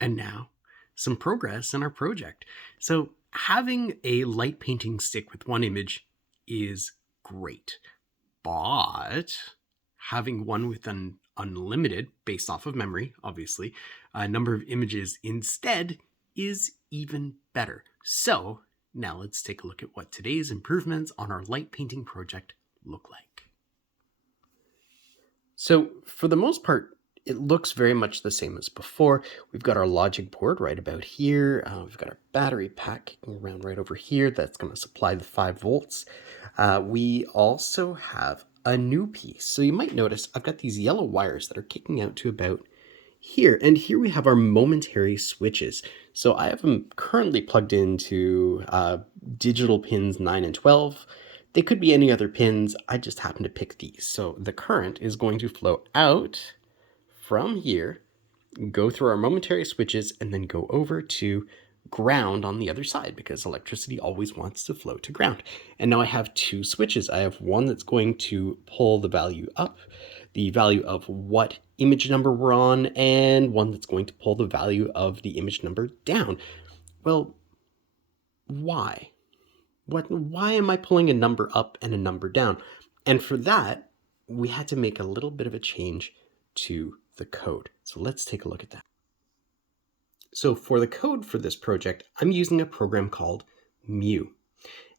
And now, some progress in our project. So, having a light painting stick with one image is great, but having one with an unlimited, based off of memory, obviously, a number of images instead is even better. So, now let's take a look at what today's improvements on our light painting project look like. So, for the most part, it looks very much the same as before. We've got our logic board right about here. We've got our battery pack kicking around right over here. That's going to supply the 5 volts. We also have a new piece. So you might notice I've got these yellow wires that are kicking out to about here. And here we have our momentary switches. So I have them currently plugged into digital pins 9 and 12. They could be any other pins. I just happen to pick these. So the current is going to flow out from here, go through our momentary switches, and then go over to ground on the other side, because electricity always wants to flow to ground. And now I have 2 switches. I have one that's going to pull the value up, the value of what image number we're on, and one that's going to pull the value of the image number down. Well, why? Why am I pulling a number up and a number down? And for that, we had to make a little bit of a change to the code. So let's take a look at that. So for the code for this project, I'm using a program called Mu.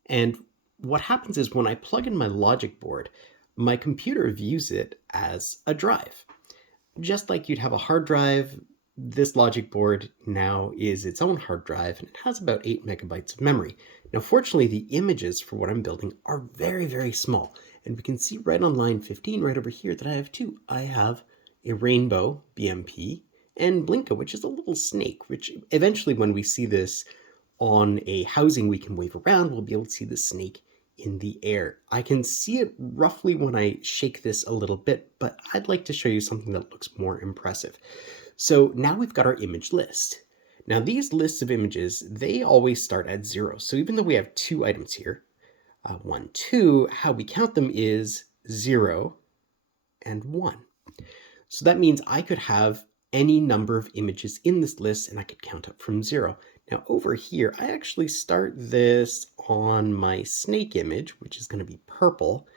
And what happens is when I plug in my logic board, my computer views it as a drive. Just like you'd have a hard drive, this logic board now is its own hard drive, and it has about 8 megabytes of memory. Now, fortunately, the images for what I'm building are very, very small. And we can see right on line 15 right over here that I have 2. I have a rainbow BMP and Blinka, which is a little snake, which eventually when we see this on a housing we can wave around, we'll be able to see the snake in the air. I can see it roughly when I shake this a little bit, but I'd like to show you something that looks more impressive. So now we've got our image list. Now these lists of images, they always start at 0. So even though we have 2 items here, 1, 2, how we count them is 0 and 1. So that means I could have any number of images in this list and I could count up from 0. Now over here, I actually start this on my snake image, which is going to be purple.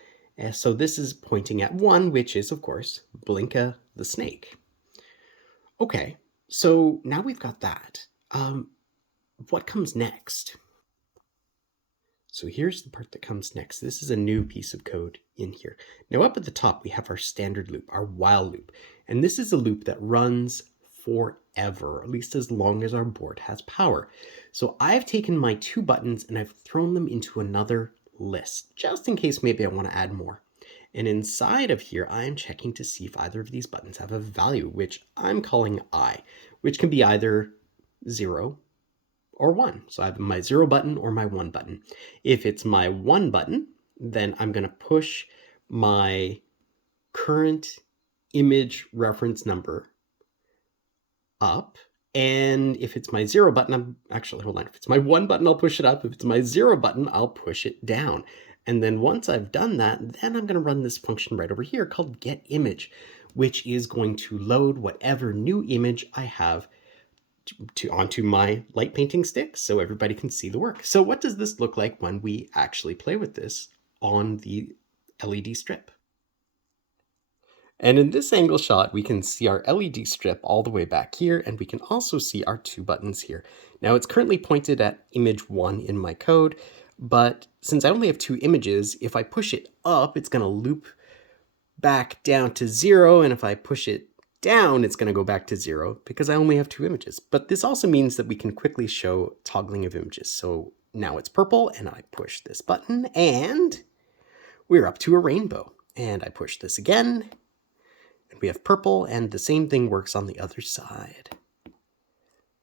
So this is pointing at 1, which is, of course, Blinka the snake. Okay, so now we've got that. What comes next? So here's the part that comes next. This is a new piece of code in here. Now up at the top, we have our standard loop, our while loop. And this is a loop that runs forever, at least as long as our board has power. So I've taken my 2 buttons and I've thrown them into another list, just in case maybe I want to add more. And inside of here, I am checking to see if either of these buttons have a value, which I'm calling I, which can be either 0 or 1. So I have my 0 button or my 1 button. If it's my 1 button, then I'm going to push my current image reference number up. And if it's my 0 button, if it's my 1 button, I'll push it up. If it's my 0 button, I'll push it down. And then once I've done that, then I'm going to run this function right over here called getImage, which is going to load whatever new image I have onto my light painting stick so everybody can see the work. So what does this look like when we actually play with this on the LED strip? And in this angle shot, we can see our LED strip all the way back here, and we can also see our 2 buttons here. Now it's currently pointed at image 1 in my code, but since I only have 2 images, if I push it up, it's going to loop back down to 0, and if I push it down, it's going to go back to 0 because I only have 2 images. But this also means that we can quickly show toggling of images. So now it's purple, and I push this button, and we're up to a rainbow. And I push this again, and we have purple, and the same thing works on the other side.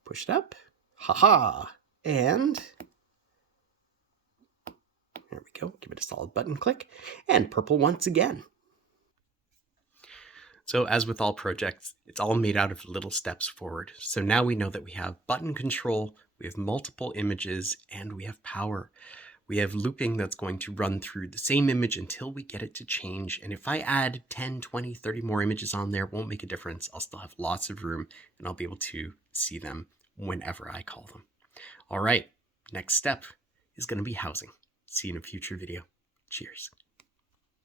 Push it up, haha, and there we go. Give it a solid button click, and purple once again. So as with all projects, it's all made out of little steps forward. So now we know that we have button control, we have multiple images, and we have power. We have looping that's going to run through the same image until we get it to change. And if I add 10, 20, 30 more images on there, it won't make a difference. I'll still have lots of room, and I'll be able to see them whenever I call them. All right, next step is going to be housing. See you in a future video. Cheers.